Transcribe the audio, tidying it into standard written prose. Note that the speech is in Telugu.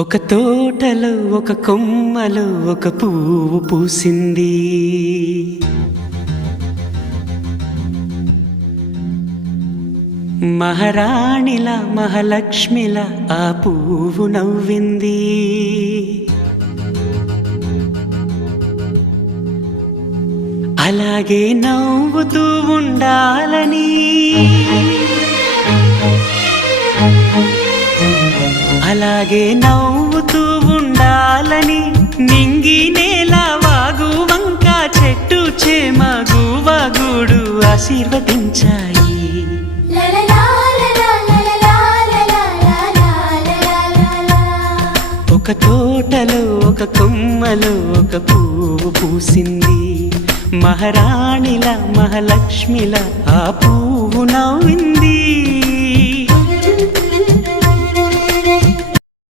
ఒక తోటలో ఒక కొమ్మలో ఒక పువ్వు పూసింది. మహారాణిలా మహాలక్ష్మిలా ఆ పువ్వు నవ్వింది. అలాగే నవ్వుతూ ఉండాలని, అలాగే నవ్వుతూ ఉండాలని నింగి నేల వాగు వంక చెట్టు చేమ గువగూడు ఆశీర్వదించాయి. ఒక తోటలో ఒక కొమ్మలో ఒక పువ్వు పూసింది. మహారాణిలా మహాలక్ష్మిలా ఆ పువ్వు నవ్వింది.